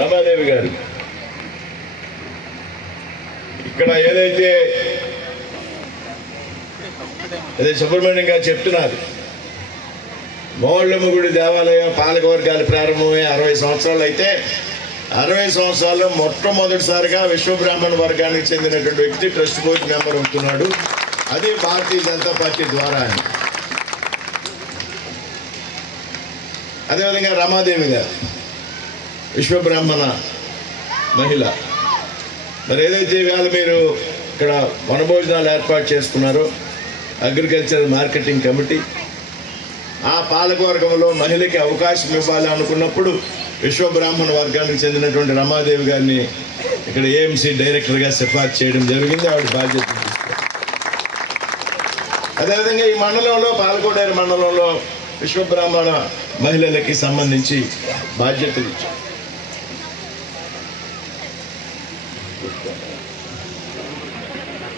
రమాదేవి గారు ఇక్కడ ఏదైతే అదే సుబ్రహ్మణ్యం గారు చెప్తున్నారు, మోళ్ళమ్మ గుడి దేవాలయం పాలకవర్గాలు ప్రారంభమై 60 సంవత్సరాలు అయితే 60 సంవత్సరాల్లో మొట్టమొదటిసారిగా విశ్వబ్రాహ్మణ వర్గానికి చెందినటువంటి వ్యక్తి ట్రస్ట్ బోర్డు మెంబర్ అవుతున్నాడు. అది భారతీయ జనతా పార్టీ ద్వారా. అదేవిధంగా రమాదేవి గారు విశ్వబ్రాహ్మణ మహిళ. మరి ఏదైతే ఇవాళ మీరు ఇక్కడ వనభోజనాలు ఏర్పాటు చేసుకున్నారో అగ్రికల్చర్ మార్కెటింగ్ కమిటీ, ఆ పాలకవర్గంలో మహిళకి అవకాశం ఇవ్వాలి అనుకున్నప్పుడు విశ్వబ్రాహ్మణ వర్గానికి చెందినటువంటి రమాదేవి గారిని ఇక్కడ ఏఎంసీ డైరెక్టర్గా సిఫార్సు చేయడం జరిగింది. ఆవిడ బాధ్యత తీసుకున్నారు. అదేవిధంగా ఈ మండలంలో పాలకోడేరు మండలంలో విశ్వబ్రాహ్మణ మహిళలకి సంబంధించి బాధ్యతలు ఇచ్చారు.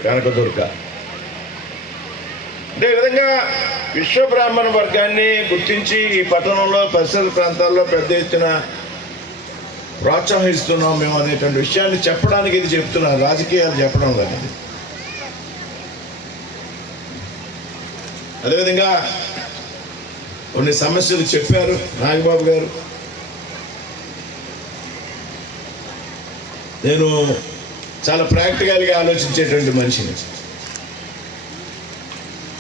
కనకదుర్గ అదే విధంగా విశ్వబ్రాహ్మణ వర్గాన్ని గుర్తించి ఈ పట్టణంలో పరిసర ప్రాంతాల్లో పెద్ద ఎత్తున ప్రోత్సహిస్తున్నాం మేము అనేటువంటి విషయాన్ని చెప్పడానికి ఇది చెప్తున్నారు, రాజకీయాలు చెప్పడం కానీ. అదేవిధంగా కొన్ని సమస్యలు చెప్పారు నాగబాబు గారు. నేను చాలా ప్రాక్టికల్గా ఆలోచించేటువంటి మనిషిని,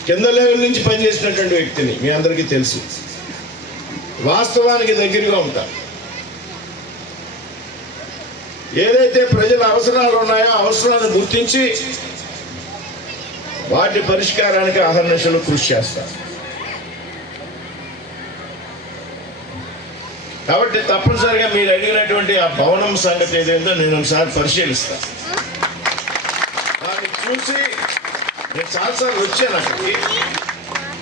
కింద లెవెల్ నుంచి పనిచేసినటువంటి వ్యక్తిని, మీ అందరికీ తెలుసు. వాస్తవానికి దగ్గరగా ఉంటా. ఏదైతే ప్రజల అవసరాలు ఉన్నాయో అవసరాలను గుర్తించి వాటి పరిష్కారానికి అహర్నిశలు కృషి చేస్తారు. కాబట్టి తప్పనిసరిగా మీరు అడిగినటువంటి ఆ భవనం సంగతి ఏదైందో నేను ఒకసారి పరిశీలిస్తాను. దాన్ని చూసి నేను చాలాసార్లు వచ్చాను అక్కడికి.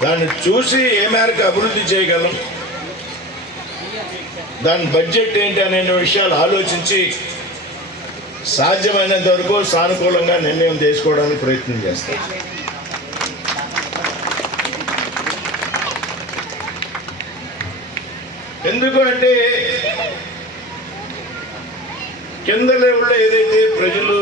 దాన్ని చూసి ఏ మేరకు అభివృద్ధి చేయగలం, దాని బడ్జెట్ ఏంటి అనే విషయాలు ఆలోచించి సాధ్యమైనంత వరకు సానుకూలంగా నిర్ణయం తీసుకోవడానికి ప్రయత్నం చేస్తాను. ఎందుకు అంటే కింద లెవెల్లో ఏదైతే ప్రజలు